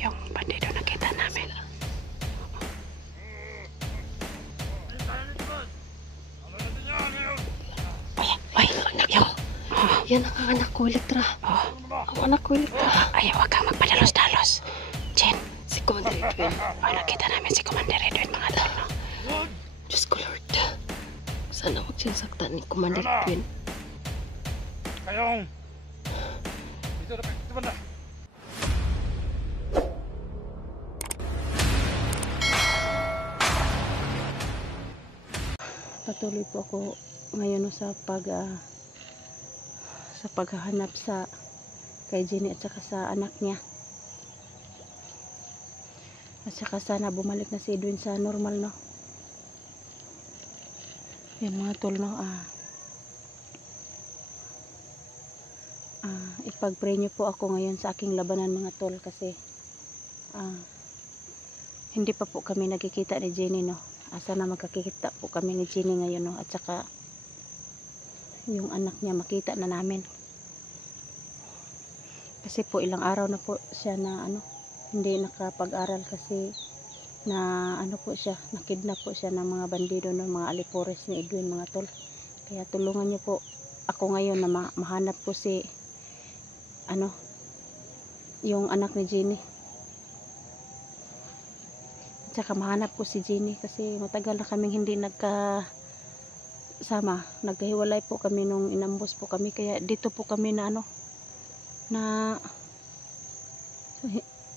yung bandido nakita namin. Ay, yan ang anak ko, Elektra. Ang anak ko, Elektra. Ay, huwag kang magpadalos-dalos. Jen, Si Commander Edwin. ay, nakita namin si Commander Edwin, mga tol, no? Diyos ko, Lord. Sana huwag siyang saktan ni Commander Edwin. Kayong! Dito banda! Patuloy po ako ngayon sa paghahanap sa kay Jenny at saka sa anak niya. At saka sana bumalik na si Edwin sa normal, no? Yan mga tol, no? Ipag-pray niyo po ako ngayon sa aking labanan, mga tol, kasi hindi pa po kami nagkikita ni Jenny, no? Sana magkakita po kami ni Jenny ngayon, no? At saka yung anak niya makita na namin. Kasi po ilang araw na po siya na hindi nakapag-aral kasi na po siya, nakidnap po siya ng mga bandido, ng mga alipores ni Edwin, mga tol. Kaya tulungan niyo po ako ngayon na mahanap po si yung anak ni Jenny. At saka mahanap ko si Jenny kasi matagal na kaming hindi nagkasama. Nagkahiwalay po kami nung inambos po kami, kaya dito po kami na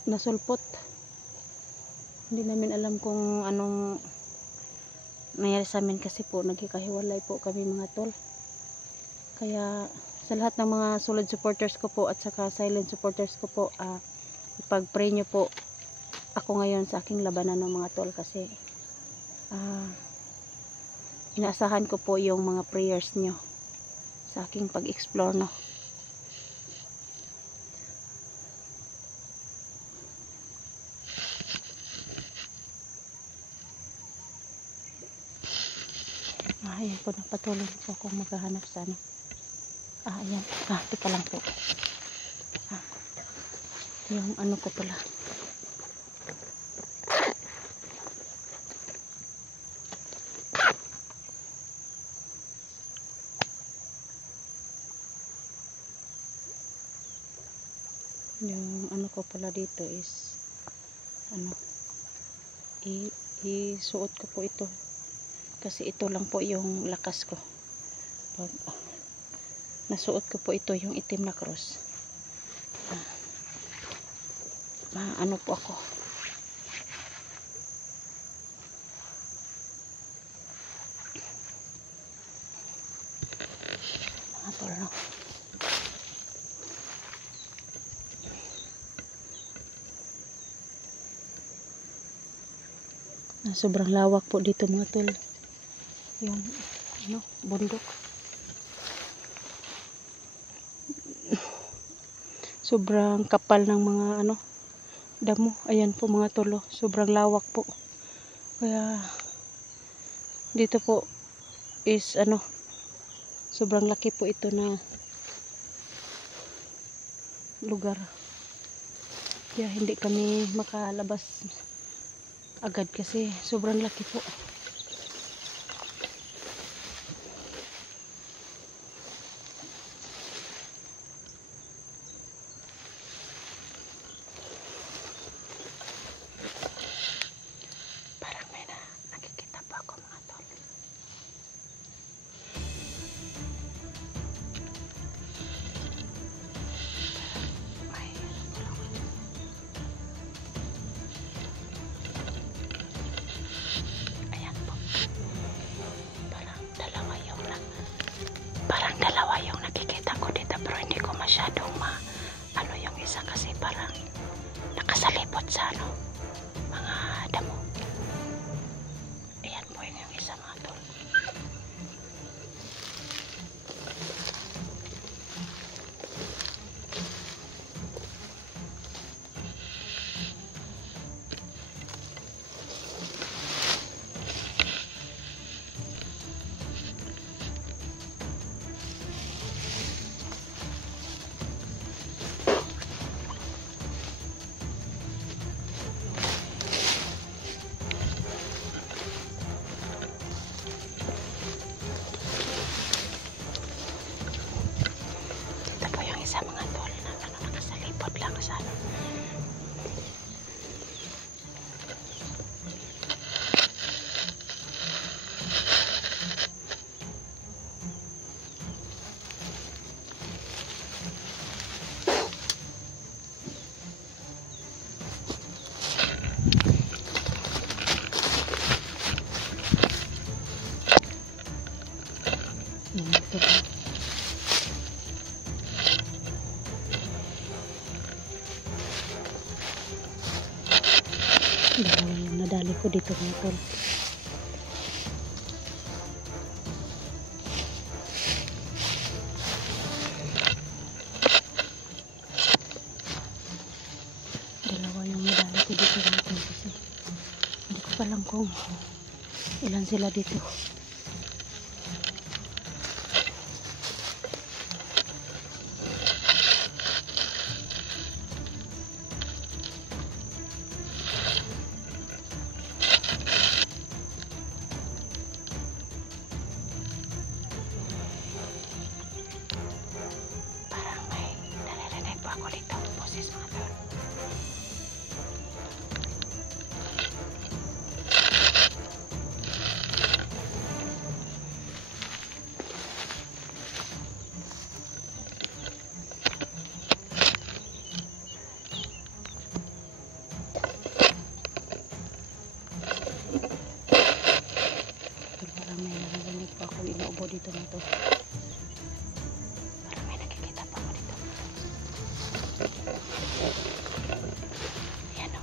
nasulpot. Hindi namin alam kung anong nangyari sa amin kasi po nagkikahiwalay po kami, mga tol. Kaya sa lahat ng mga solid supporters ko po at saka silent supporters ko po, ipag-pray nyo po ako ngayon sa aking labanan, ng mga tol, kasi inaasahan ko po yung mga prayers nyo sa aking pag-explore, no? Ayan po, napatuloy po akong maghahanap sa ayan, teka lang po. Yung ko pala. Yung ko pala dito is isuot ko po ito kasi ito lang po yung lakas ko. Pag nasuot ko po ito, yung itim na cross, po ako. Mga tol, no? Sobrang lawak po dito, mga tol, yung bundok. Sobrang kapal ng mga damo. Ayan po, mga tol, sobrang lawak po. Kaya dito po is sobrang laki po ito na lugar. Kaya hindi kami makalabas agad kasi sobrang laki po. Parang may nakikita pa ako, mga tol. Parang dalawa yung nakikita ko dito, pero hindi ko masyadong yung isa kasi parang nakasalipot sa mga damo. Ayan po yung isa, mga tol. Dalawa yung nadali ko dito mga tol. Dalawa yung nadali ko dito mga tol kasi hindi ko pa alam kung ilan sila dito. Parang may naririnig po ako dito. Boses mga tol. Parang may naririnig po ako inaubo dito na to. Parang may nakikita pa ako dito. Ayan o.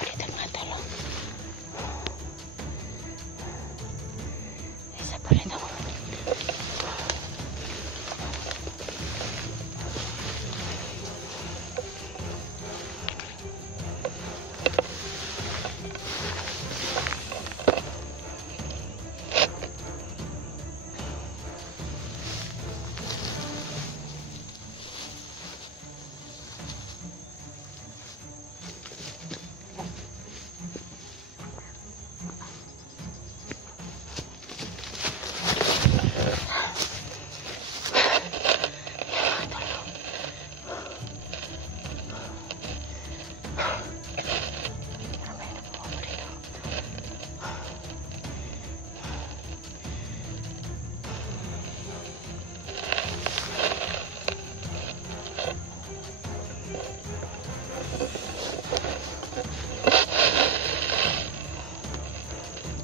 Dito mga tol. Isa pa rin ako.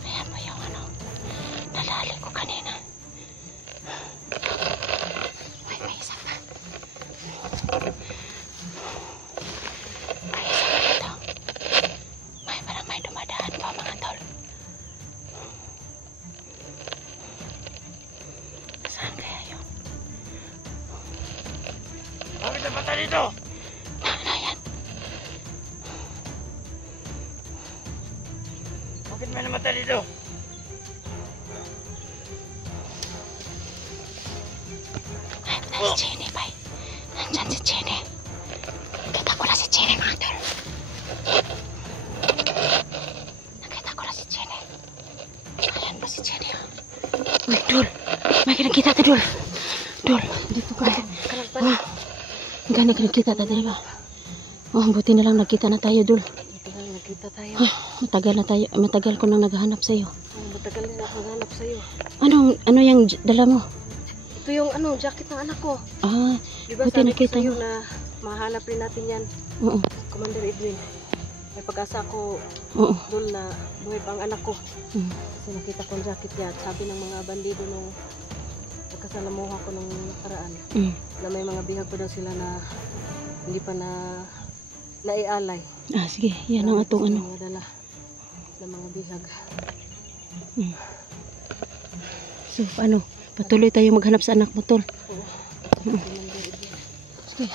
Ayan pa yung ano, nadali ko kanina. Uy, may isa pa. May isa pa dito. Parang may dumadaan pa mga tol. Saan kaya yun? Bakit napunta dito? Ayan. Bakit may namatay dito? Ay, si Jenny, bay. Nandyan si Jenny. Nakita ko na si Jenny, mga tol. Nakita ko na si Jenny. Ayan ba si Jenny? Uy, Dol. May kinakita ka, Dol. Dol, dito ka. Oh, gano'n kinakita ka, diba? Oh, buti na lang nakita na tayo, Dol. Buti na nagkita tayo. Ah, matagal na tayo. Matagal ko nang naghahanap sa'yo. Matagal na ako naghanap sa'yo. Ano yung dala mo? Ito yung jacket ng anak ko. Ah, Diba buti sabi ko nakita sa'yo mo. na mahanap rin natin yan. Oo, Commander Edwin. May pag-asa ko oo. doon na buhay pa ang anak ko. Mm. Kasi nakita ko ang jacket niya at sabi ng mga bandido nung pagkasalamuha ko nung nakaraan Mm. na may mga bihag pa daw sila na hindi pa na naialay. Ah, sige. Yan ang atong ano. Mga dala ng mga bihag. Mm. So, ano? Patuloy tayo maghanap sa anak mo, Tol. Mm. Commander Edwin. Sige.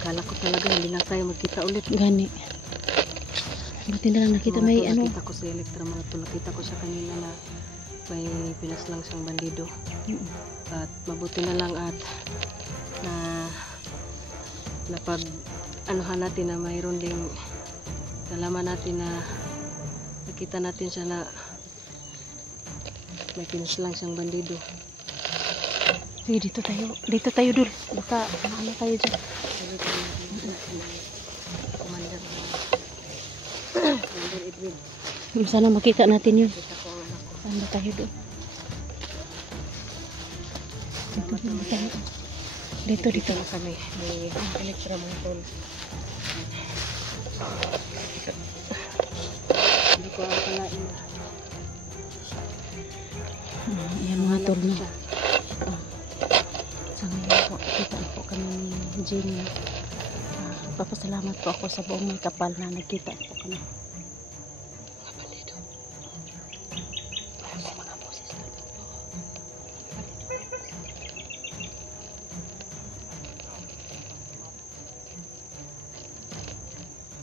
Akala ko talaga hindi lang tayo magkita ulit. Gani. Buti na lang nakita may ano. Nakita ko sa Elektra mga tol. Nakita ko siya kanina na may pinaslang siyang bandido. Mm. At mabuti na lang at na pag anuhan natin na mayroon ding nalaman natin na nakita natin siya na may pinaslang siyang bandido. Sige, dito tayo. Dito tayo, Dul. Baka, ano tayo dyan. Commander Edwin. Sana makita natin yun. Kita ko ang anak ko. Saan ba tayo, Dul? Dito tayo. Dito. Dito na kami. May elektra mga tol. Hindi ko akalain. Ayan mga tol na. Sa ngayon po, kita po kami ni Jenny. Papasalamat po ako sa buong may kapal na nagkita po kami. Mga bandido. May mga boses doon.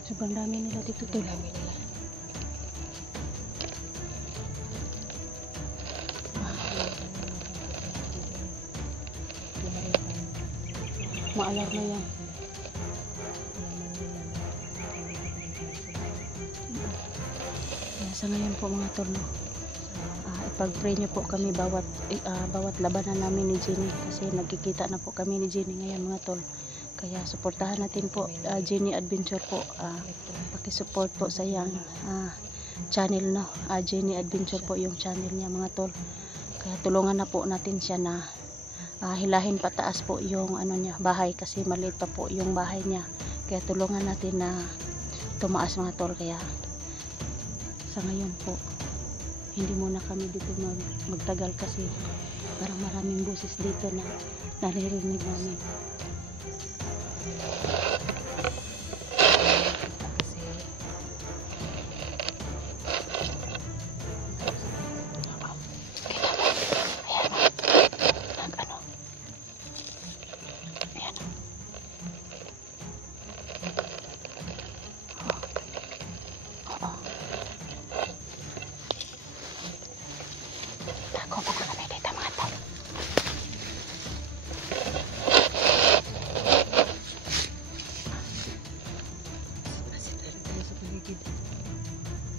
Sobrang dami nila dito tol. Maalarma yan. Sa ngayon po mga tol, ipag-pray nyo po kami bawat labanan namin ni Jenny kasi nagkikita na po kami ni Jenny ngayon mga tol. Kaya suportahan natin po Jenny Adventure po. Pakisupport po sa yang channel no. Jenny Adventure po yung channel niya mga tol. Kaya tulungan na po natin siya na hilahin pataas po yung ano niya, bahay kasi maliit pa po yung bahay niya. Kaya tulungan natin na tumaas mga tol. Kaya sa ngayon po hindi muna kami dito magtagal kasi parang maraming boses dito na naririnig namin.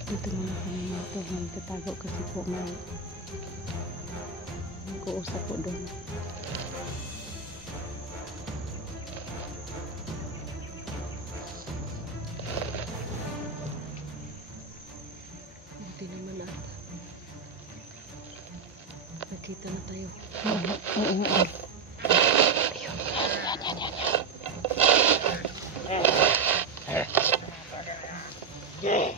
Dito muna kami mga tol, magtatago kasi po mag-uusap po doon. Buti naman nakita na tayo. Oo. Ayun, yan.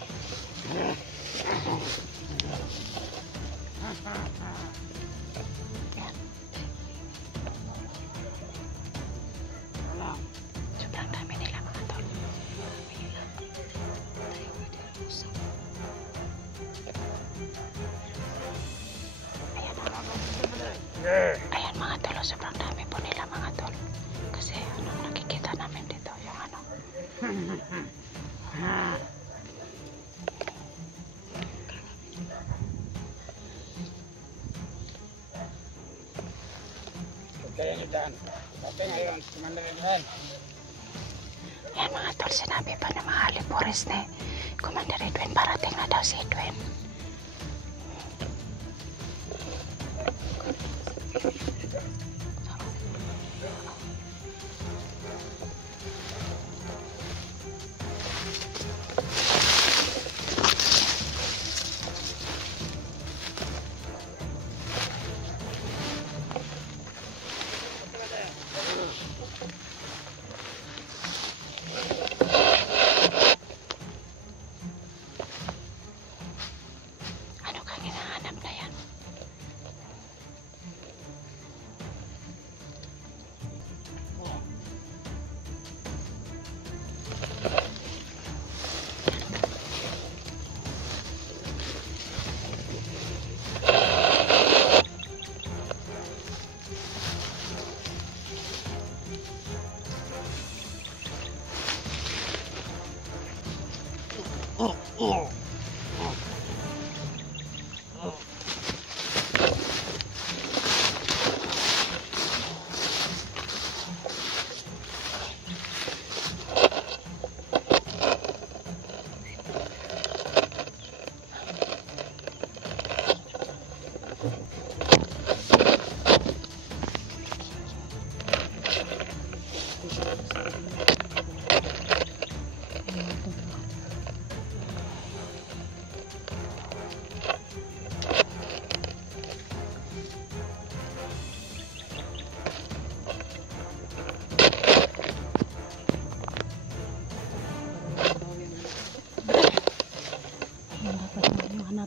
Sobrang dami nila mga tol. Ayan mga tol, sobrang dami po nila mga tol. Kasi nakikita namin dito yung ano. Kaya nyo daan. Bakit ngayon, Commander Edwin? Yan mga tol, sinabi pa ng mga Alipores ni Commander Edwin, parating na daw si Edwin.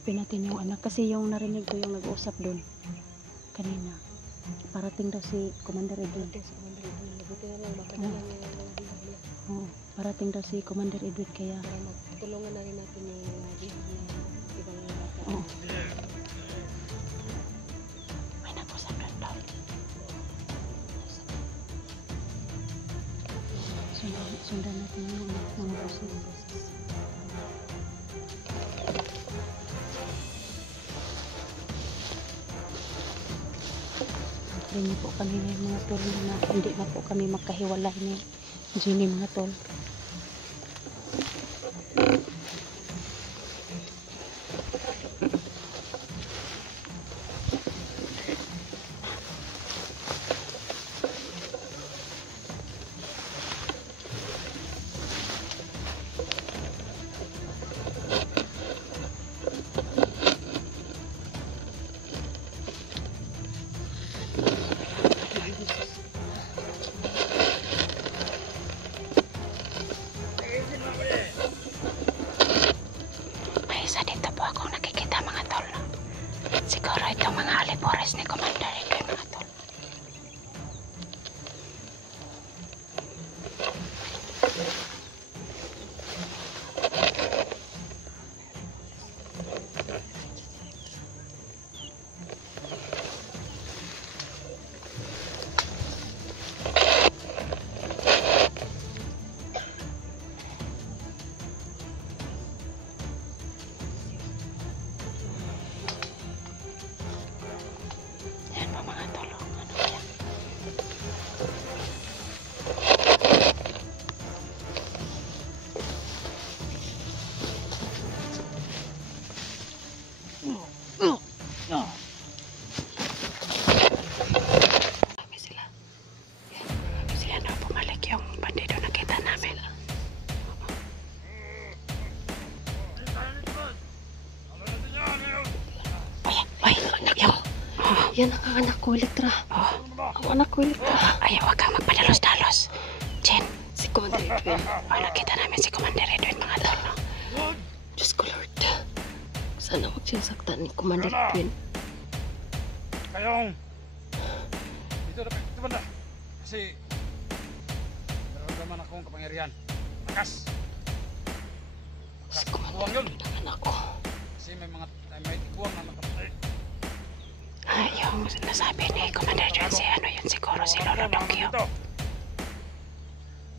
hanapin natin yung anak. Kasi yung narinig ko yung nag-usap doon kanina. Parating daw si Commander Edwin. Buti na lang baka na lang yung bihag. Oo, parating daw si Commander Edwin kaya Para magtulungan na rin natin yung bihag na ibang bata. oo. May nag-usap doon daw. Sundan natin yung mga busin. Rin po kami ng mga tol na hindi na po kami magkahiwalay ni Jenny mga tol. May isa dito po akong nakikita mga tol. Siguro itong mga alipores ni Commander Edwin mga tol. Yan po mga tol. Ano kaya? Kami sila. Kami sila na bumalik yung bandido nakita namin. Uy, anak ko. Yan ang anak ko, Elektra. Oh, Ang anak ko, Elektra. ay, huwag kang magpadalos-dalos. Jen, Si Commander Edwin. nakita namin si Commander Edwin mga tol, no? Diyos ko, Lord. Sana huwag siyang saktan ni Commander Edwin. Kayong dito dapat ito banda. Kasi nararamdaman akong kapangyarihan. Lakas. Si Commander Edwin ang anak ko. Kasi may tiguang na nakapatay. Ah, yung nasabi ni Commander Edwin si ano yun siguro si Lolo Dokyo.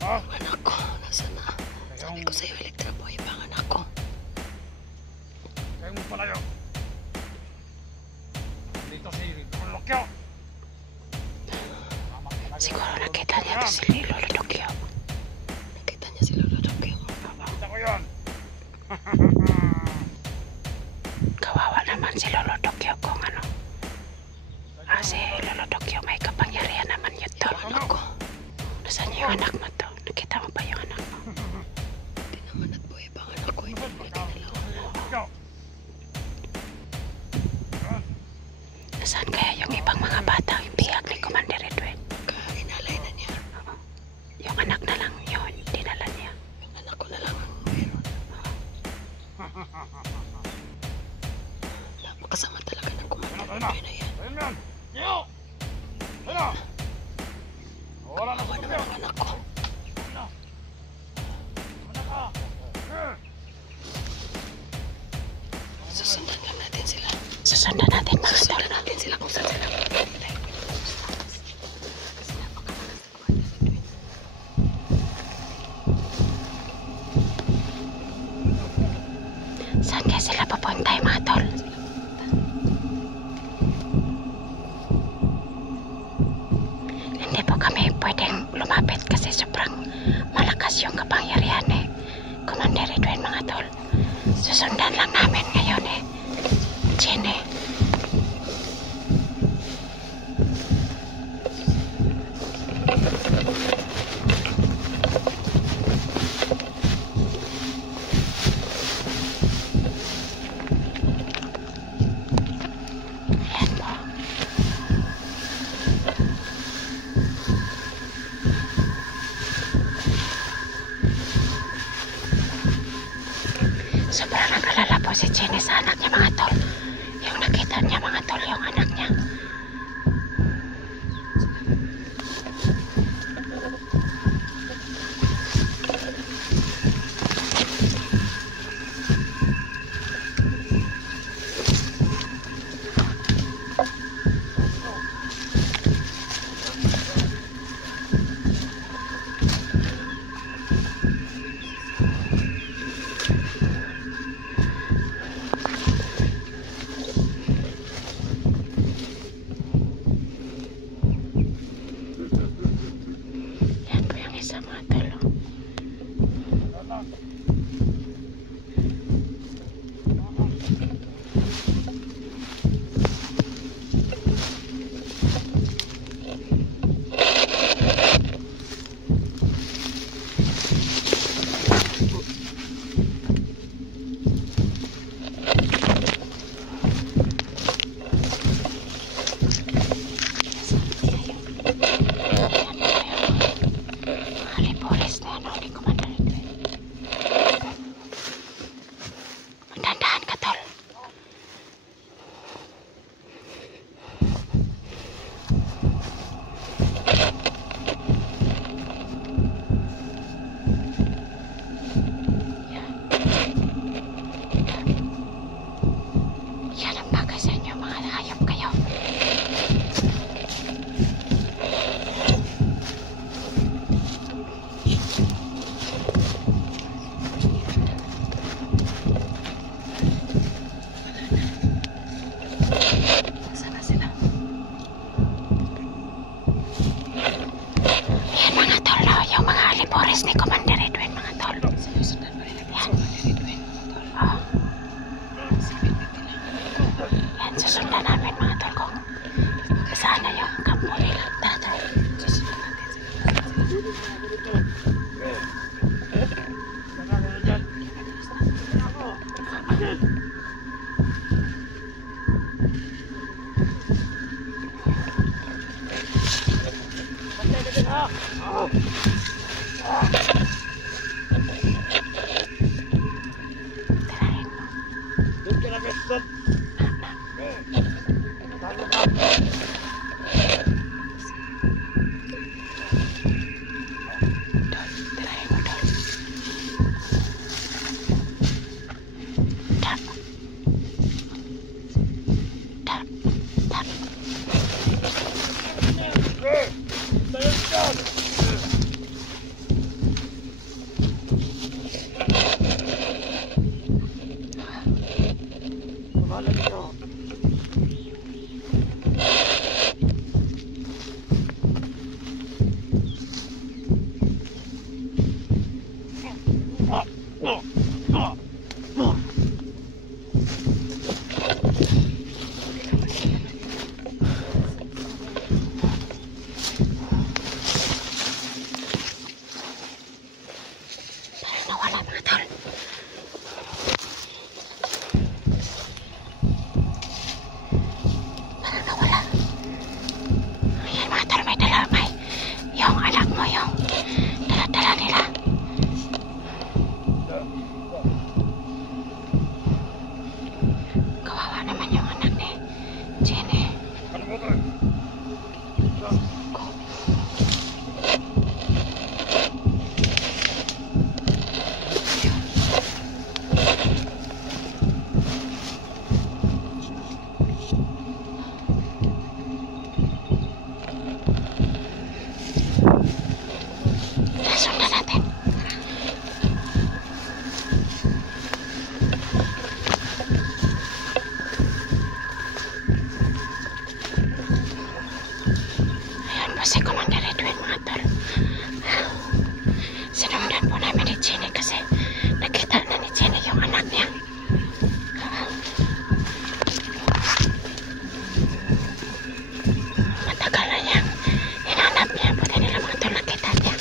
Ha? Anak ko, nasa na? Sabi ko sa'yo, Elektra Boy, bang anak ko. Kayong palayo. Dito si Lokyo. Siguro nakita niya to si Lolo Dokyo. Nakita niya si Lolo Dokyo. Nakita ko yun. Kawawa naman si Lolo Dokyo kung ano. Si Lolo Dokyo may kapangyarihan naman yun tol. Anak ko. Nasaan yung anak mo to? Nakita mo ba yung anak mo? Hindi naman at Boy, bang anak ko. Hindi mo Lokyo. Nasaan kaya yung ibang mga bata yung bihag ni Commander Edwin? Inalay na niya. Yung anak na lang yun, dinala niya. Yung anak ko na lang ang meron. Napakasama talaga ng Commander Edwin na yan. Ayun yan. Yo! Ayun! Wala na Kawawa naman ang anak ko. Susundan lang natin sila. Susundan natin mga tol. Susundan natin sila kung saan sila pupunta. Kasi napakalakas ng Commander Edwin. Saan kaya sila papunta mga tol? Hindi po kami pwedeng lumapit kasi sobrang malakas yung kapangyarihan eh. Commander Edwin mga tol. Susundan lang namin ngayon eh. Jenny. Ayan po. Sobrang nag-alala po si Jenny sa anak niya mga tol. Sana sila. Yan mga tol, no? Yung mga alipores ni Commander Edwin, mga tol. Sinusundan pa nila si Commander Edwin, mga tol. Oo. Yan, susundan namin mga tol kung saan na yung kampo nila. Tara, tara. Susundan natin. Si Commander Edwin, mga tol. Sinundan po namin ni Jenny kasi nakita na ni Jenny yung anak niya. Matagal na niyang hinanap niya. Buti nila mga tol, nakita niya.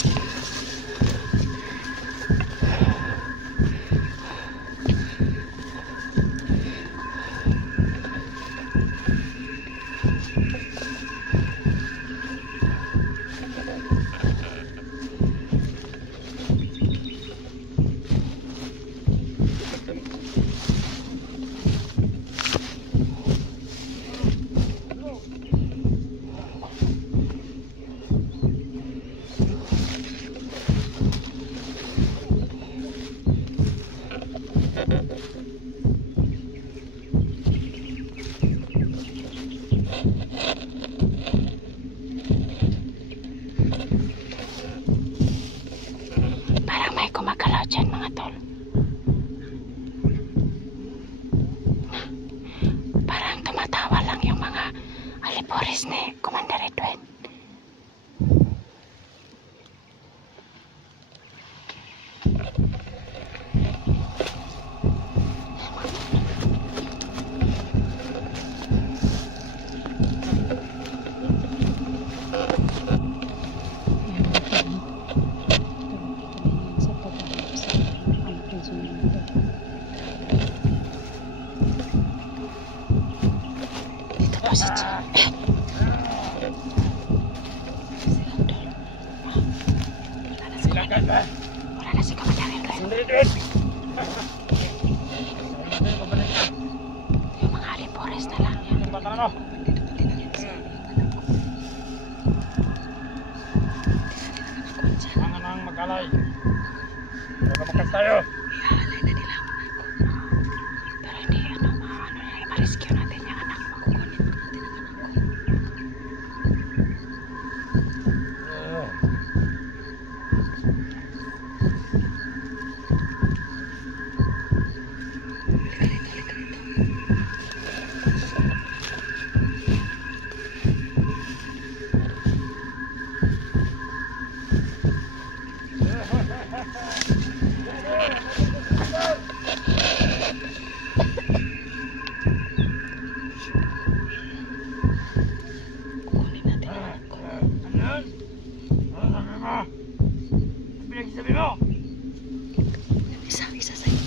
Parang may kumagalaw dyan, mga tol. Parang tumatawa lang yung mga alipores ni Commander Edwin. Dito po si Jenny. Wala na si Commander Edwin. Yung mga alipores na lang yan. Ang mag-alay. Mabakas tayo. Iaalay na nila ang anak ko. Pero hindi, ma-rescue natin yung anak mo. Kukunin natin ang anak ko. Kukunin natin yung anak ko. Ano yun? Ano pinagsasabi mo? Isa sa'yo.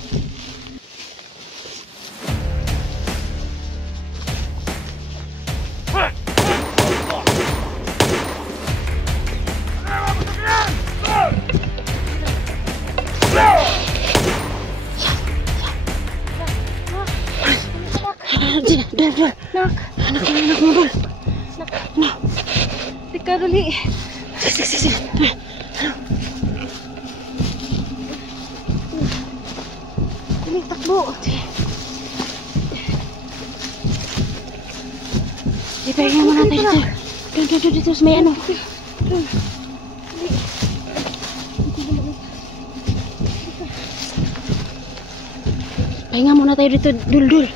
Dol. Anak mo, Dol. Tika, dali. Sige. Dali, takbo. Ipahinga mo natin dito. Doon, dito. May ano. Pahinga muna tayo dito, Dul.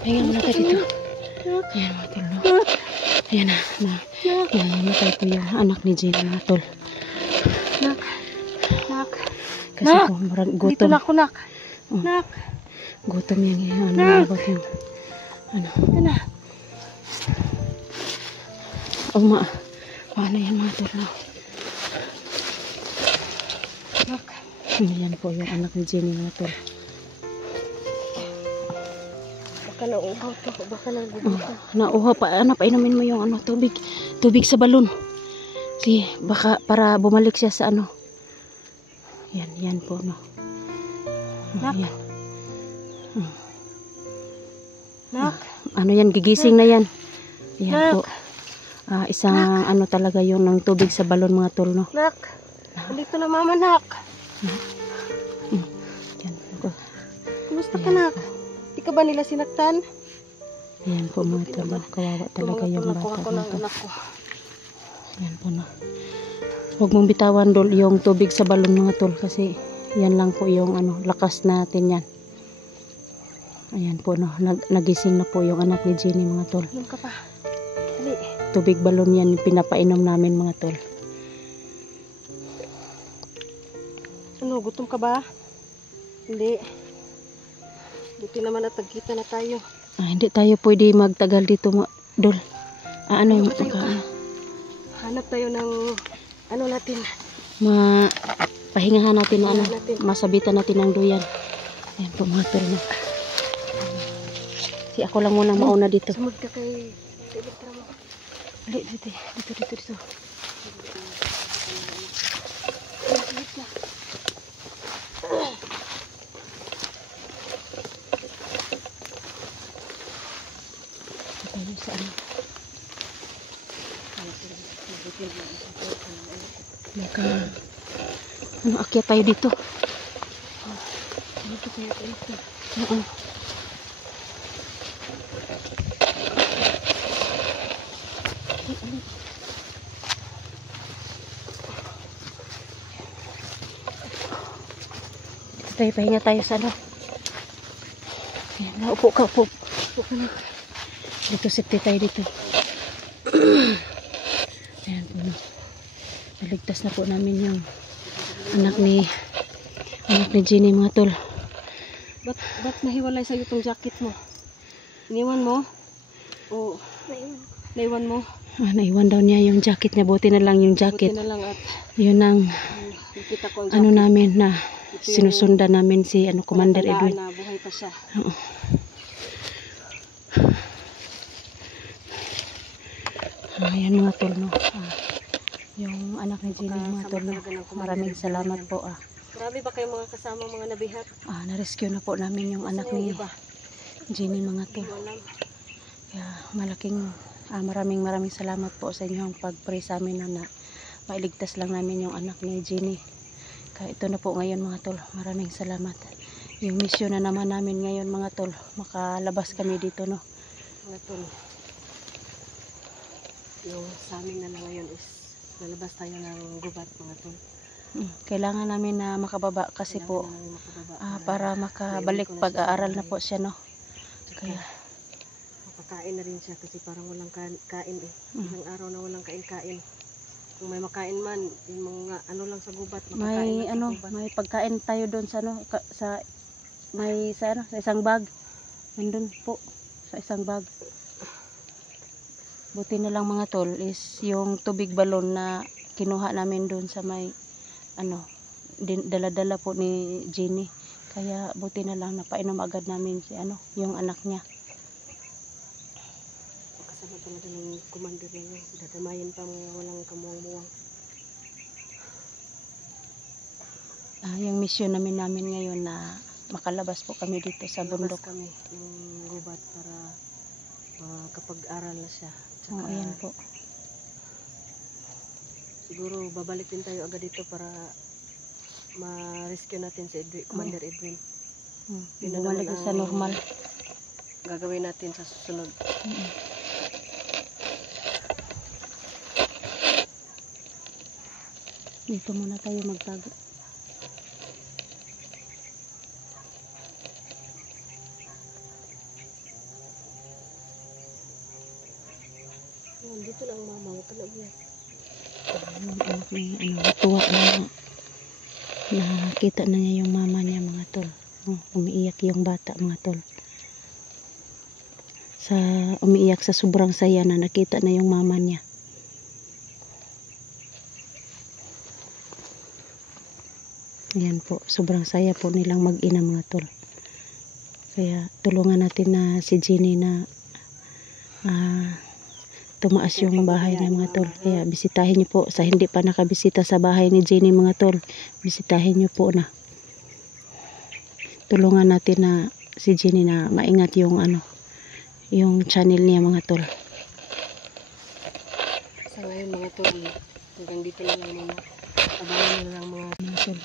Pahinga muna tayo dito. Ayan mga tol, no? Ayan na. Namatay po yung anak ni Jenny, mga tol. Nak. Kasi po, marang Dito gutom. na ako, nak. Oh. Nak. Gutom yung abot yung ano. Ano? Paano yan mga tol, no? Nak. Yan po yung anak ni Jenny, mga tol. Baka nauuhaw to. Baka nagugutom. Nauha pa, painumin mo yung ano, tubig sa balon. Sige, baka para bumalik siya sa ano. Yan po, no. Nak. Yan. Nak. Ano yan, gigising na yan. Yan Nak. po. Isang ano talaga yung ng tubig sa balon, mga tol, no. Nak. Dito na mama, nak. Yan po. Kumusta ka, nak? Di ka ba nila sinaktan? Yan po, mga tol, no. Kawawa talaga yung Nakuha bata, ko mga ng tol. anak ko. Yan po, no. Huwag mong bitawan, Dol, yung tubig sa balon, mga tol, kasi yan lang po yung ano, lakas natin yan. Ayan po, no. Nagising na po yung anak ni Jenny, mga tol. Inom ka pa. Dali. Tubig balon yan, pinapainom namin, mga tol. Ano, gutom ka ba? Hindi. Buti naman at tagkita na tayo. Hindi tayo pwede magtagal dito, Dol. Ano, Hanap tayo ng ano natin. pahingahan natin na ano, Natin. masabitan natin ng duyan. Ayan po, mga tol, no. Si ako lang muna mauna dito. Sumod ka kay Elektra mo. Dito. Tayo sa ano. Akyat tayo dito. Oo. Tayo, pahinga tayo sa ano. Ayan, upo ka. Dito, safety tayo dito. Ayan po, no. Naligtas na po namin yung anak ni Jenny, mga tol. Ba't nahiwalay sa'yo itong jacket mo? Iniwan mo? O naiwan mo? Naiwan daw niya yung jacket niya. Buti na lang yung jacket. Buti na lang at Yun ang nakita ko ang ano jacket. namin na Ito yung sinusundan namin si Commander pagkatalaan Edwin. na buhay pa siya. Oo. Ayan, mga tol, no. Yung anak ni Jenny, mga tol, no. Talaga ng Commander Maraming Edwin salamat yan. po. Marami ba kayong mga kasama mga nabihat? Na-rescue na po namin yung anak Sino ni yung iba? Jenny, mga tol. Walang. Kaya maraming salamat po sa inyong pag-pray sa amin na mailigtas lang namin yung anak ni Jenny. Kaya ito na po ngayon, mga tol. Maraming salamat. Yung mission na naman namin ngayon, mga tol, makalabas kami dito, no. Mga tol. Yung sa amin na ngayon is lalabas tayo ng gubat, mga tol. Kailangan namin na makababa kasi po Kailangan namin makababa para makabalik pag-aaral na po siya, no. Kaya makakain na rin siya kasi parang walang kain eh. Ilang araw na walang kain-kain. Kung may makain man, yung mga ano lang sa gubat, makakain may lang sa gubat. may pagkain tayo doon sa sa isang bag. Nandun po. sa isang bag. Buti na lang mga tol is yung tubig balon na kinuha namin doon sa may dala-dala po ni Jenny. Kaya buti na lang napainom agad namin si yung anak niya. Kasama talaga ng commander niya. Dadamayin pa mga walang kamuwang-muwang. Yung mission namin ngayon na makalabas po kami dito sa bundok. Labas kami ng gubat para kapag-aral na siya. Oo, ayan po. Siguro babalik din tayo agad dito para ma-rescue natin si Commander Edwin. Yun na Bumalik naman sa ang normal. gagawin natin sa susunod. Dito muna tayo magtago. Dito lang mama, huwag ka na umiyak. Tuwa na nakita na niya yung mama niya mga tol. Umiiyak yung bata mga tol. Umiiyak sa sobrang saya na nakita na yung mama niya. Yan po, sobrang saya po nilang mag-ina mga tol. Kaya tulungan natin na si Jenny na tumaas yung bahay niya mga tol. Kaya bisitahin niyo po sa hindi pa nakabisita sa bahay ni Jenny mga tol. Bisitahin niyo po na. Tulungan natin na si Jenny na maingat yung yung channel niya mga tol. Sa ngayon mga tol, hanggang dito lang muna. Abangan nyo lang mga Tol.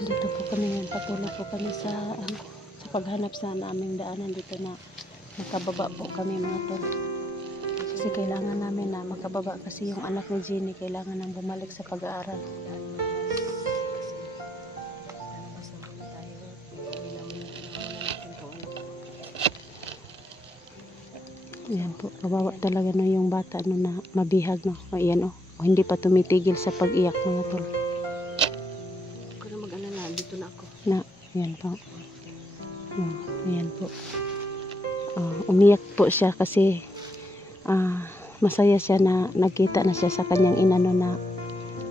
Dito po kami ngayon. Patuloy po kami sa paghanap sa aming daanan dito na makababa po kami mga tol. Kasi kailangan namin na makababa kasi yung anak ni Jenny kailangan nang bumalik sa pag-aaral. Ayan po, kawawa talaga na yung bata na mabihag no. Ayan hindi pa tumitigil sa pag-iyak mga tol. Huwag ka na mag-alala, dito na ako. Ayan po. Ayan po. Umiyak po siya kasi masaya siya na nagkita na siya sa kanyang inano na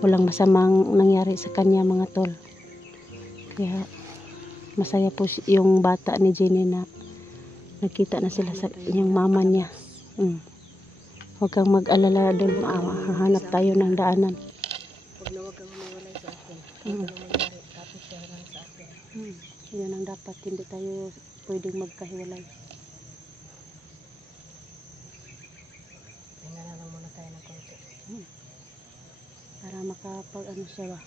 walang masamang nangyari sa kanya mga tol. Kaya masaya po yung bata ni Jenny na nagkita na sila sa yung mama niya. Huwag kang mag-alala doon. Hahanap tayo ng daanan. Huwag kang humiwalay sa akin. Huwag ka na mangyari. Tapos siya lang sa akin. Yan ang dapat. Hindi tayo pwedeng magkahiwalay. Tingnan na lang muna tayo ng konti. Para makapag siya ba.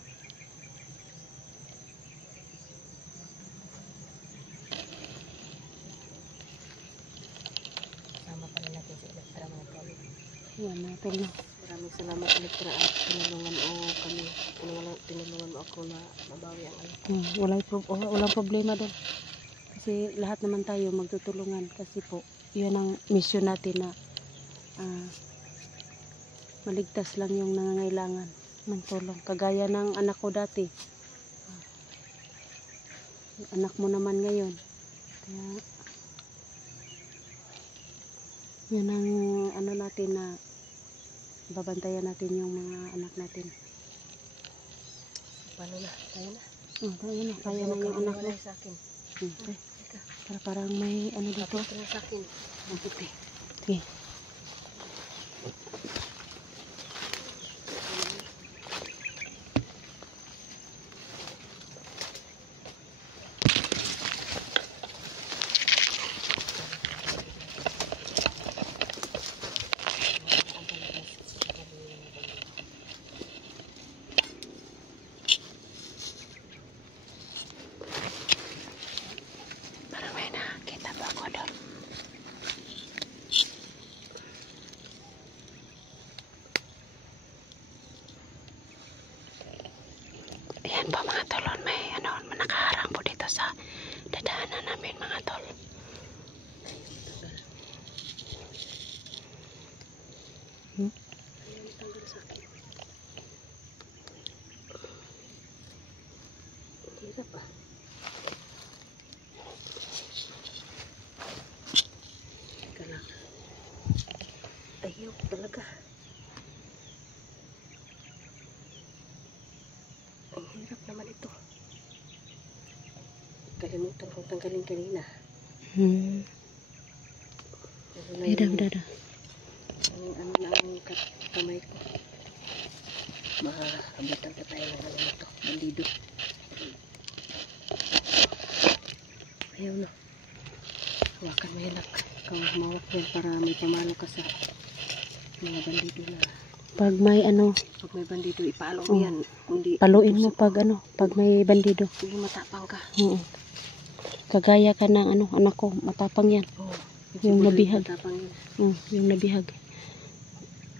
Sama pa rin natin si Elektra mga tol. Yan mga tol na. Maraming salamat Elektra at tinulungan mo ako na mabawi ang anak. Walang problema doon. Kasi lahat naman tayo magtutulungan. Kasi po, yun ang mission natin na maligtas lang yung nangangailangan ng tulong. Kagaya ng anak ko dati. Anak mo naman ngayon. Kaya, yun ang natin na babantayan natin yung mga anak natin. Paano na? Tayo na? Tayo na. Kaya na yung anak mo. Sa akin. Okay. Parang may dito. Tapos na sa akin. Okay. Okay. Ayan po mga tolon, may nakaharang po dito sa dadaanan namin mga tol. nakalimutan kong tanggalin kanina. Pero na yung ano na ang kamay ko. Makakabitan ka tayo ng ano ito, bandido. Ayaw na. Hawakan mo yan, ikaw humawak yan para may pamalo ka sa mga bandido na. Pag may ano, Pag may bandido, ipalo mo yan. Hindi, paluin mo pag ano, pag may bandido. hindi matapang ka. Oo. Kagaya ka ng ano, anak ko, matapang yan. Oo. Yung nabihag. Matapang yun. Yung nabihag.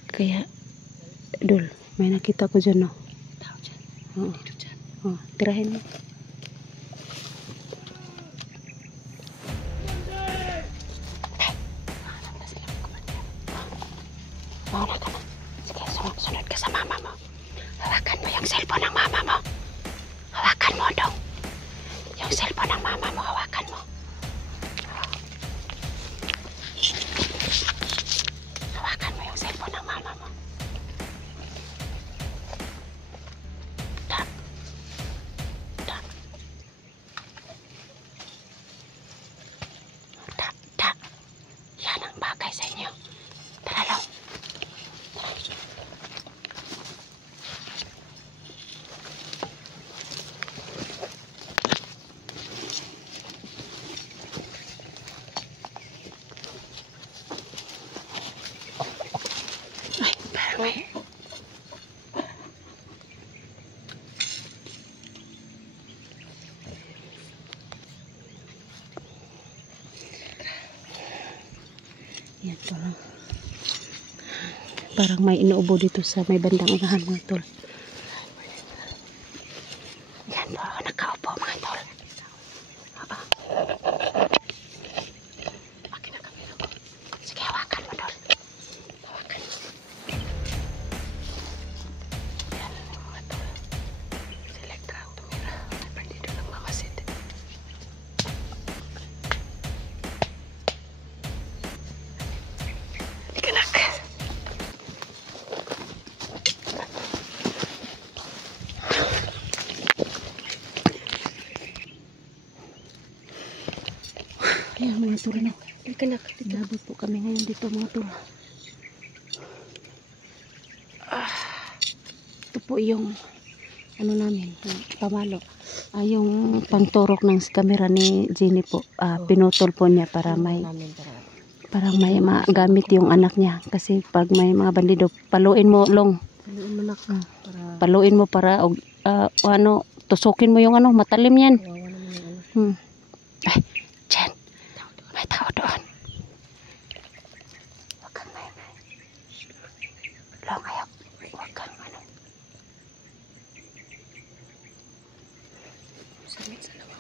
Kaya, Dol, may nakita ko dyan, no? Tao dyan. Oo. Dito dyan. Tirahin mo. Mauna ka na. Sige, sunod ka sa mama mo. Hawakan mo yung cellphone ng mama mo. Hawakan mo, Dong. Yung cellphone ng mama mo, hawakan mo. Hawakan mo yung cellphone ng mama mo. Tak. Tak. Tak. Tak. Yan ang bagay sa inyo. Tara, Long. Ay, parang may... Yan to lang. Parang may inuubo dito sa may bandang unahan mga tol. Yan to, nakaupo mga tol. Oo. Akin na kami na. Sige, hawakan mo, tol. Hawakan mo. Yan mga tol. Selectra, tumira. May bandido ng mamasid. Ikanak. Ayan mga tol, no? Ikanak. Inabot po kami ngayon dito mga tol. Ito po yung ano namin, yung pamalo. Yung pangturok ng camera ni Jenny po. Pinutol po niya para may parang may magamit yung anak niya. Kasi pag may mga bandido, paluin mo, Long. Paluin mo na ka. Para Paluin mo para ano, tusukin mo yung ano, matalim yan. kawawa naman yung ano. Ay, Jen, may tao doon. Huwag kang maingay. Long, ayaw. Huwag kang ano. Salit sa lawa.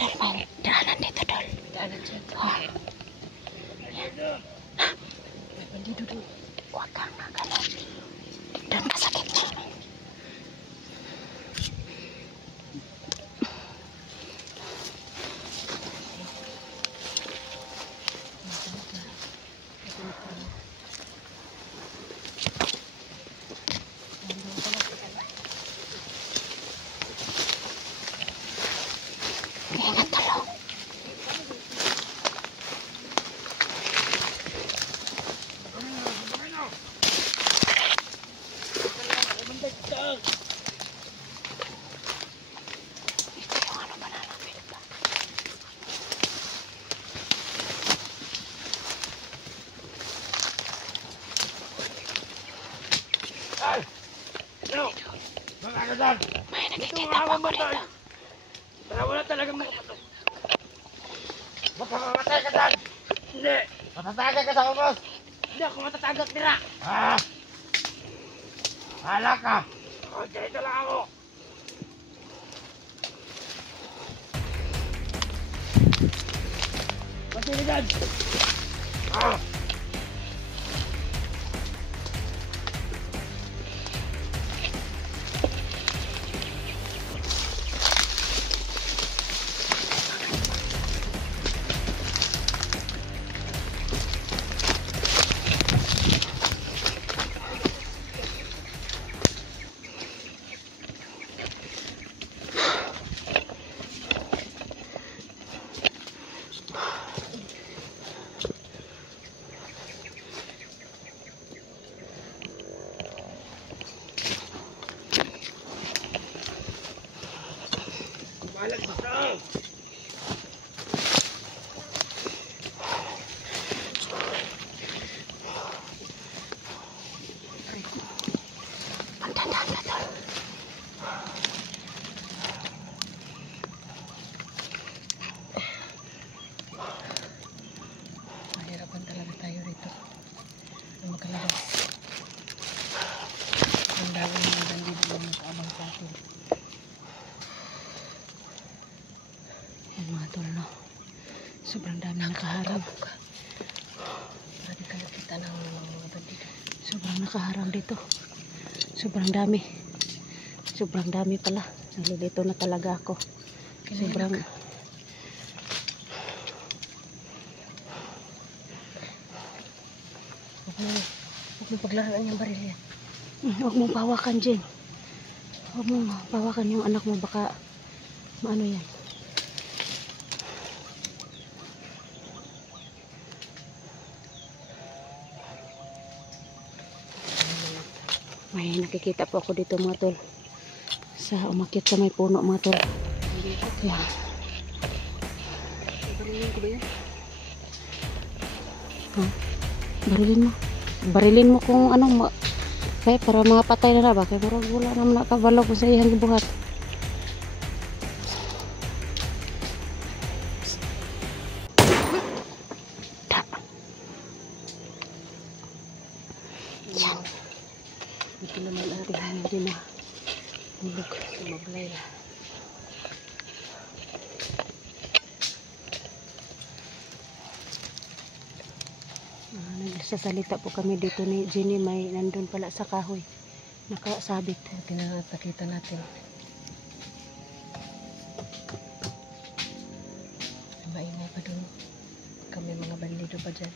Dol, may daanan dito, Dol. Daanan dyan. May bandido doon. Huwag kang magalan. Doon ka sa gitna. Ingat ka, Long. Ito yung ano ba nanapit ba? Mga kasal! May nakikita po ako dito. Para wala talaga mga... ka mamatay ka dyan! Hindi! Matatagak ka sa ubos! Hindi ako matatagak nila! Ah! Hala ka! Oh, dito lang ako! Matili dyan! Ah! Balag basta! Mahirapan talaga tayo rito. Na makalabas. Ang dami ng bandito na nakaabang sa atin. Yan mga tol, no? Sobrang dami nakaharap. Marami ka nakita ng mga bandito. Sobrang nakaharap dito. Sobrang dami. Sobrang dami pala. Nalilito na talaga ako. Sobrang... Huwag mo paglaruan yung baril yan. Huwag mong bawakan, Jen. Huwag mong bawakan yung anak mo. Baka maano yan. May nakikita po ako dito mga tol. Sa umakyat sa may puno mga tol. Yan. Barilin ko ba yan? Ha? Barilin mo. Barilin mo kung anong kaya para mapatay na ba? Kaya murag wala naman nakabalaw ko sa iyang gibuhat. Da. Yan. Ito naman Tingnan mo din na. Hulog. sumablay na. Nagsasalita po kami dito ni Jenny. May nandun pala sa kahoy. Nakasabit. Buti na nakita natin. Maingay pa doon. Kami mga bandido pa dyan.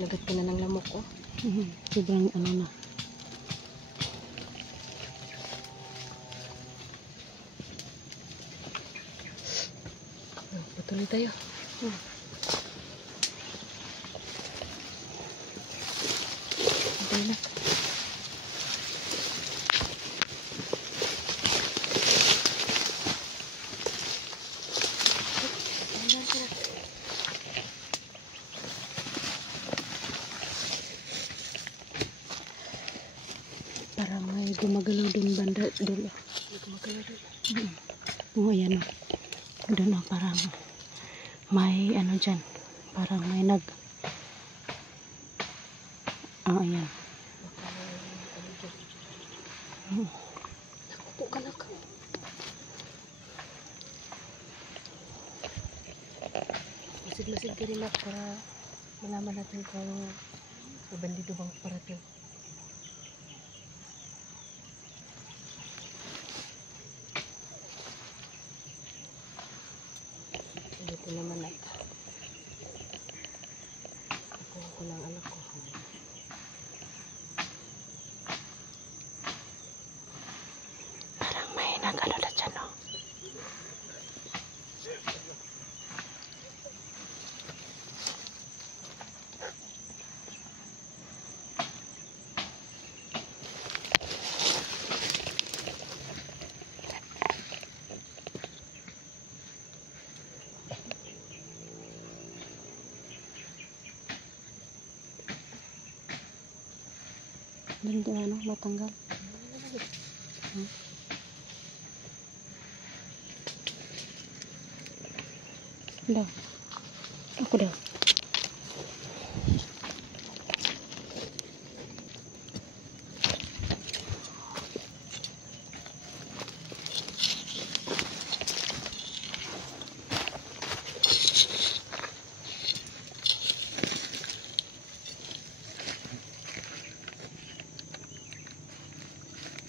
Lagat ko na ng lamok ko. Sobrang ano na. Patuloy tayo. Okay na. Parang may gumagalaw din banda dulo. Gumagalaw doon. Oo, ayan o. Doon o, parang may ano dyan. Parang may nag... ayan. Nakupo ka na ka. Masid-masid ka rin para malaman natin kung bandido bang parating. Dito naman at ako lang anak ko. Parang may nag-ano na dyan o. Hindi ano, matanggal. Daw. Ako daw.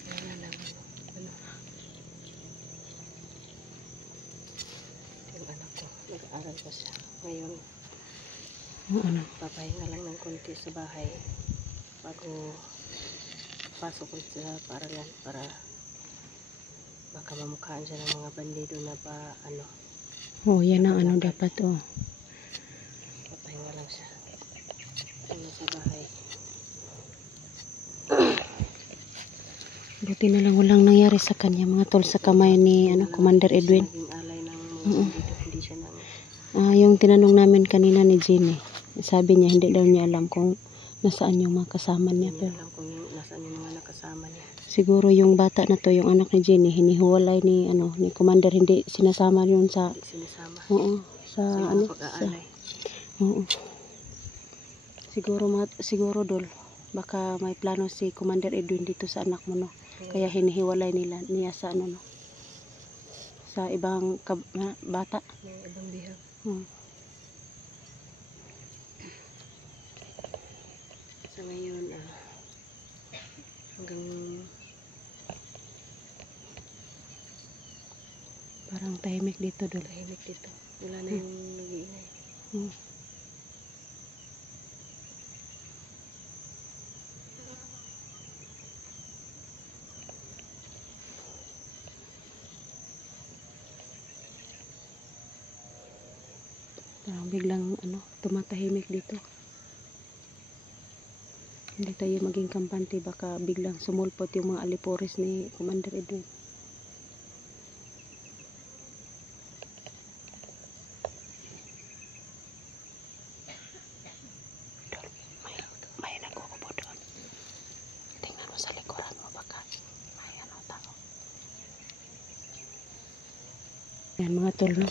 Wala lang. Ano? Yung anak ko, nag-aaral pa siya. Ngayon, Ano? papahinga lang ng konti sa bahay bago pasok ulit sa paaralan para baka mamukhaan siya ng mga bandido na pa ano, Oh, yan ang ano dapat oh. papahinga lang siya. Ano sa bahay. Buti na lang walang nangyari sa kanya mga tol sa kamay ni ano, Commander Edwin. Naging alay ng mga bandido, hindi siya nang Yung tinanong namin kanina ni Jenny, sabi niya hindi daw niya alam kung nasaan yung mga kasama niya. hindi Pero alam kung nasaan yung mga nakasama niya. siguro yung bata na to, yung anak ni Jenny, hinihiwalay ni ano ni Commander, hindi sinasama yun sa Hindi sinisama oo, sa sa ano, mga pag-aalay. oo. Siguro dol, baka may plano si Commander Edwin dito sa anak mo no. Kaya hinihiwalay niya sa ano no. Sa ibang bata. May ibang bihag. Sa ngayon, hanggang Parang tahimik dito dol. tahimik dito. Wala na yung nag-iingay. Parang biglang ano, tumatahimik dito. Hindi tayo maging kampante, baka biglang sumulpot yung mga alipores ni Commander Edwin. May nagkukubo doon. Tingnan mo sa likuran mo, baka may ano tao. Yan mga tol, no?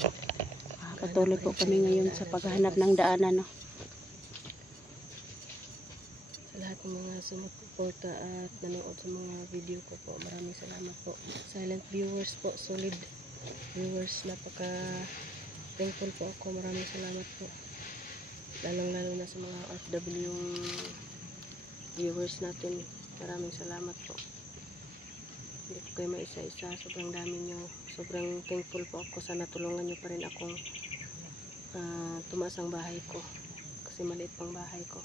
Patuloy po kami ngayon sa paghahanap ng daanan, no? Sa lahat ng mga sumuporta at nanood sa mga video ko po, maraming salamat po. Silent viewers po, solid viewers, napaka thankful po ako. Maraming salamat po. Lalong-lalo na sa mga OFW viewers natin. Maraming salamat po. Hindi ko kayo maisa-isa. Sobrang dami nyo. Sobrang thankful po ako. Sana tulungan nyo pa rin akong tumaas ang bahay ko. Kasi maliit pang bahay ko.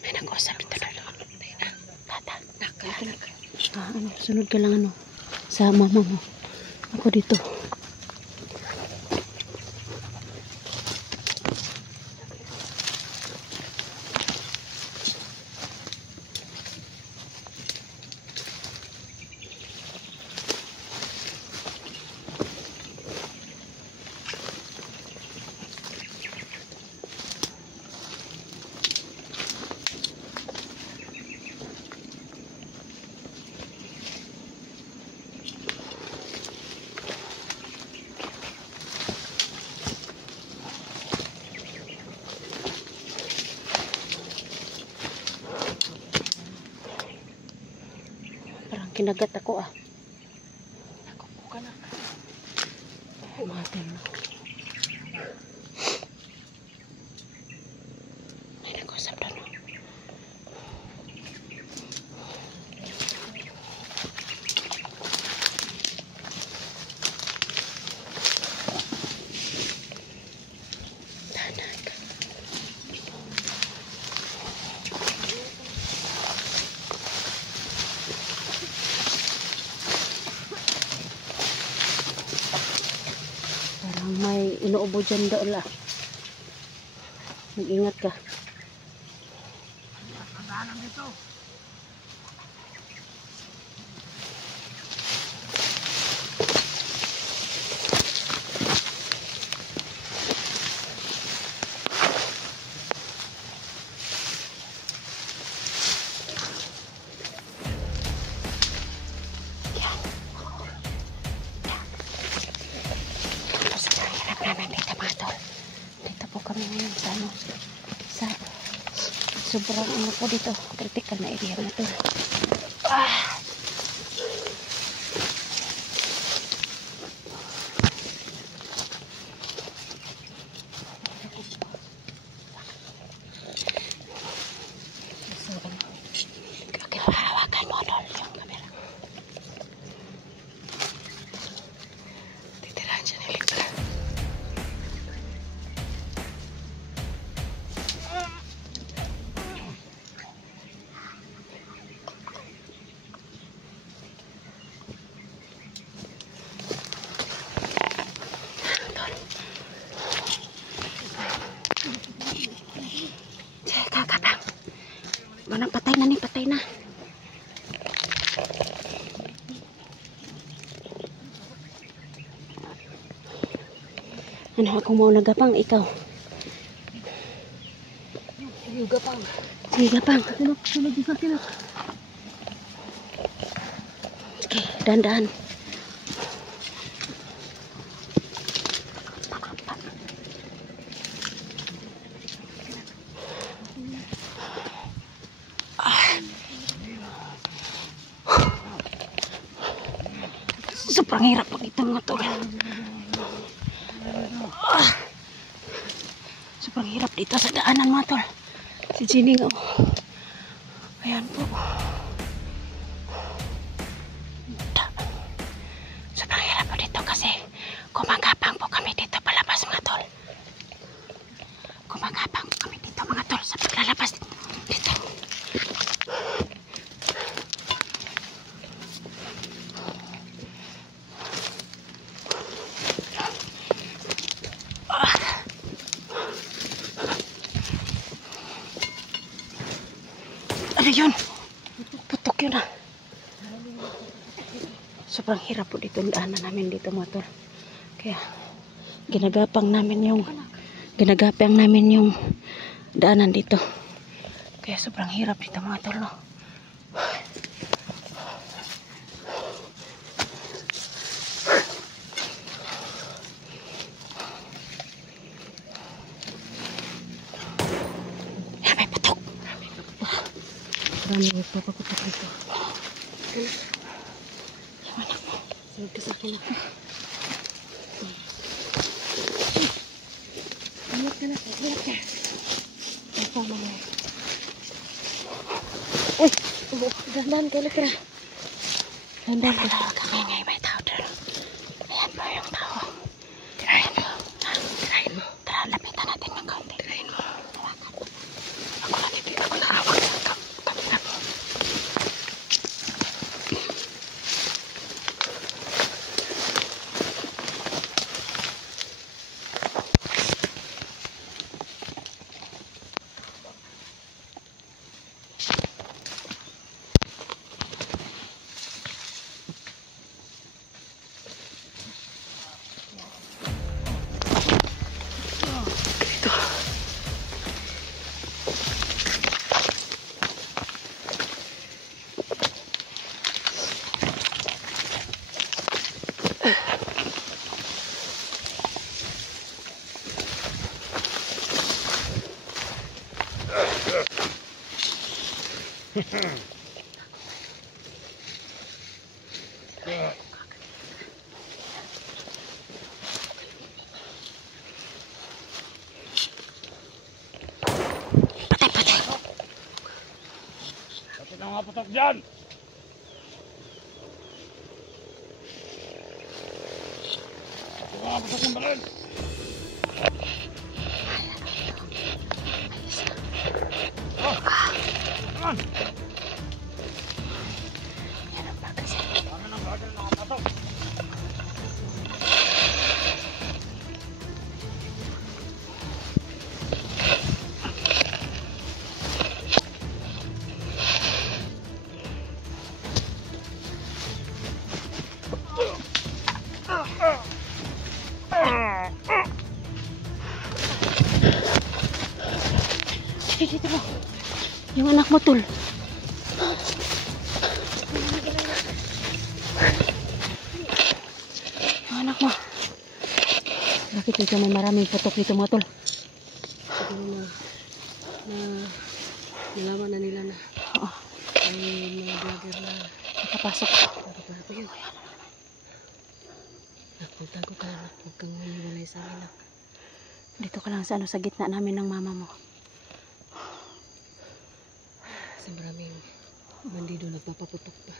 May nag-usap dito na doon. Bata. Ano, sunod ka lang ano. Sa mama mo. Ako dito. Parang kinagat ako ah. Nakupo ka na. Mati mo. May nag-usap doon. Tanag. Parang may inuubo dyan doon lah. Mag-ingat ka. sobrang ano po dito, critical na area na to. Okay, hawakan mo dol yung camera. Titirahan siya ni Lipa. Kakapang. Manang patay na ni, patay na. Ano ako mau nagapang, ikaw. Yung gapang. Sige, gapang. Okay, dahan-dahan. Sobrang hirap po dito mga tol. Sobrang hirap dito sa daanan mga tol. Si Jenny nga. Ayan po. Sobrang hirap po dito kasi gumagapang po kami dito palabas mga tol. Gumagapang po kami dito mga tol sa paglalabas dito. Ano yun? Putok yun ah. Sobrang hirap po dito ang daanan namin dito mga tol. Kaya ginagapang namin yung daanan dito. Kaya sobrang hirap dito mga tol no. May putok. Marami ito paputok dito. Yung anak mo. Sunod ka sa akin ako. Ingat ka na. Ingat ka. Kasama mo. Uy! Dahan-dahan kayo Litra. Dahan-dahan ko tawag kami ngay may tao doon. Ayan po yung tao. Tirahin mo. Tirahin mo. Tara, lapitan natin ng kaunti. Tirahin mo. Hawakan. Ako na dito. Ako na hawak. Kamera mo. Patay, patay. Bakit ang mga putok dyan? Ito mga putok ng balon. Come on! Yan ang bagay sa Dami ng bagay ng mga putok. dito mo. Yung anak mo tul. Yung anak mo. Bakit dito may maraming putok dito mga tul? Siguro na nalaman na nila na Oo. may mga vlogger na Nakapasok. nakapagod. Nagpunta ko ka na, huwag kang maniwalay sa amin. Nak. Dito ka lang sa ano, sa gitna namin ng mama mo. Kasi maraming bandido nagpapaputok pa.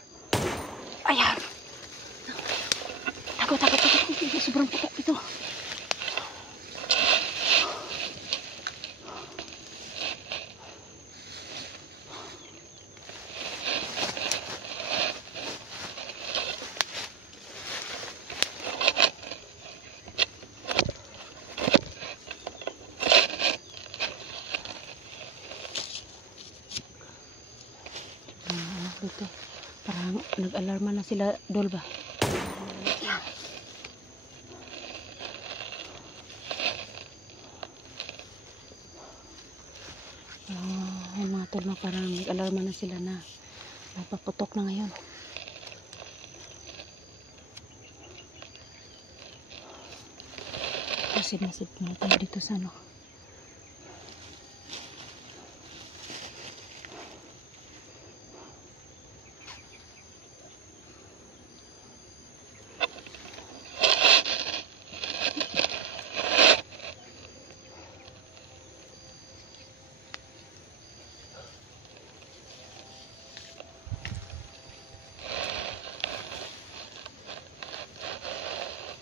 Ayan. Takot. Sobrang putok ito. Dito. Parang nag-alarma na sila, Dol ba? Yung mga tol na parang nag-alarma na sila na napaputok na ngayon. Nasib na tayo dito sa ano.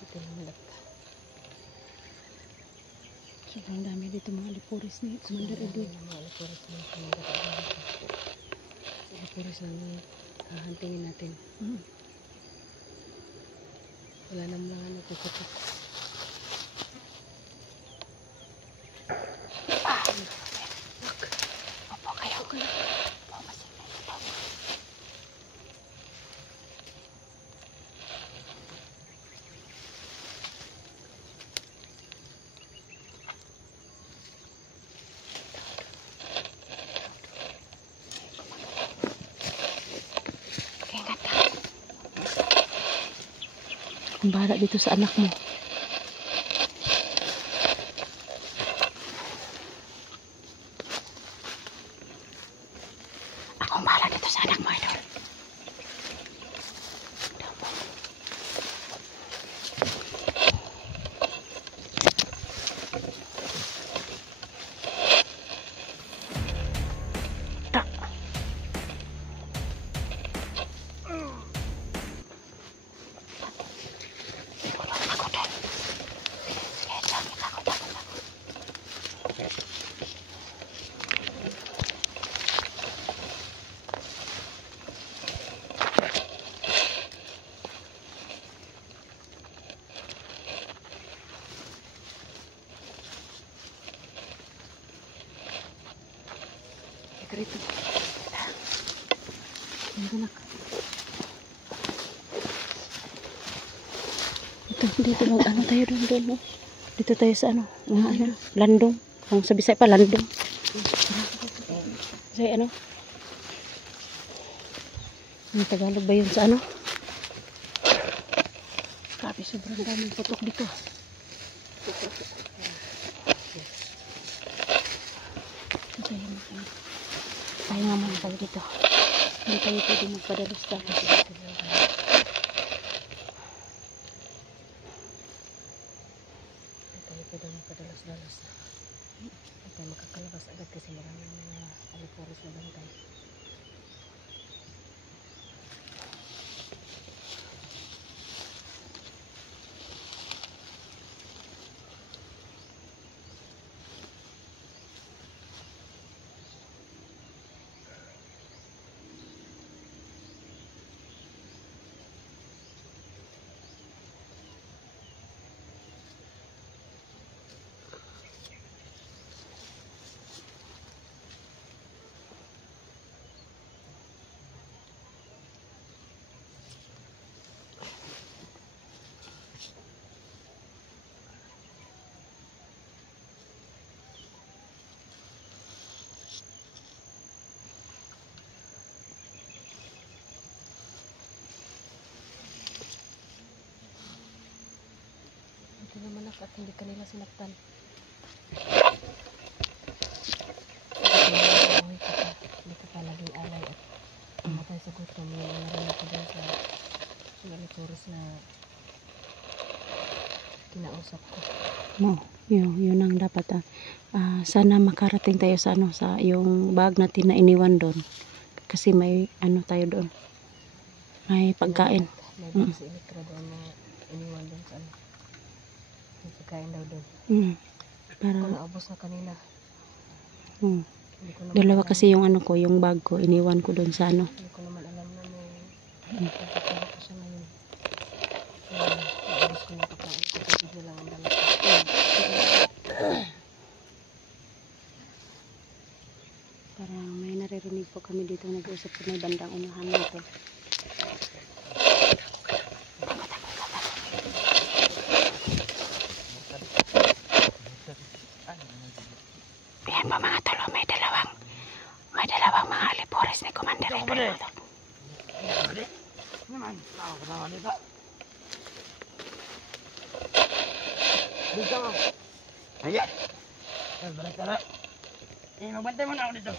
Ito lang malap. Sobrang dami dito mga lipuris ni Commander Edwin. Mga alipuris na alipuris na hahantingin natin. Wala naman mga nagkukutok. Opo kayo. Ingat ka. Ang bahala dito sa anak mo. Akong bahala dito sa anak mo, Idol. Rito. Anak. Dito mag-ano tayo doon, no? Dito tayo sa ano, landong. Kung sa Bisaya pa, landong. Sa ano? Ang Tagalog ba yun sa ano? Grabe, sobrang daming putok dito. Tayo nga muna tayo dito. Hindi tayo pwede magpadalos tayo. Tayo pwede magpadalas-dalas. Hindi tayo makakalabas agad kasi maraming mga alipuris na bantay. Ito naman at hindi kanila sinaktan. sagot kami narinig ko dun sa Alitoris na kinausap ko. Yun ang dapat. Sana makarating tayo sa sa yung bag natin na iniwan doon. Kasi may tayo doon. May pagkain. May bag si Elektra doon na iniwan doon sa may pagkain daw doon. Para Ako naubos na kanina. Hindi ko naman dalawa alam. kasi yung ko, yung bag ko, iniwan ko doon sa Hindi ko naman alam na may pagkakala ko siya ngayon. Naubos ko yung pagkain. Kapatid na lang ang dala ko. Parang may naririnig po kami dito nag-uusap sa may bandang unahan natin. Yan po mga tolo, may dalawang mga alipores ni Commander Edwin. Naman, ako kasama dito. Dito. Ayan. Balik ka na. Magbantay mo na ako dito.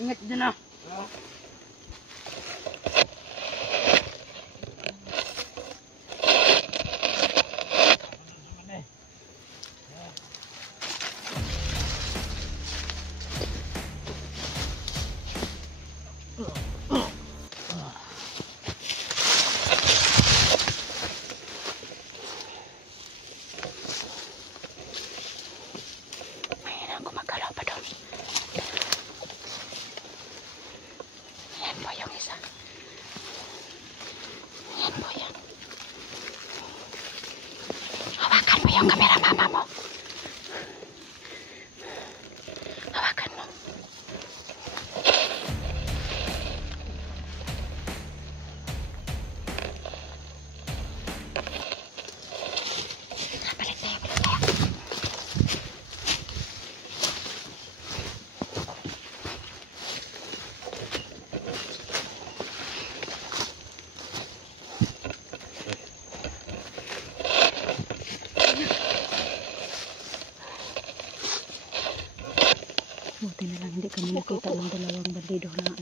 Ingat din ah. Gumagalaw pa doon. Yan po yung isa. Yan po yan. Hawakan mo yung kamera mama mo. Hawakan mo. Balik tayo. Buti na lang hindi kami nakita ng dalawang bandido na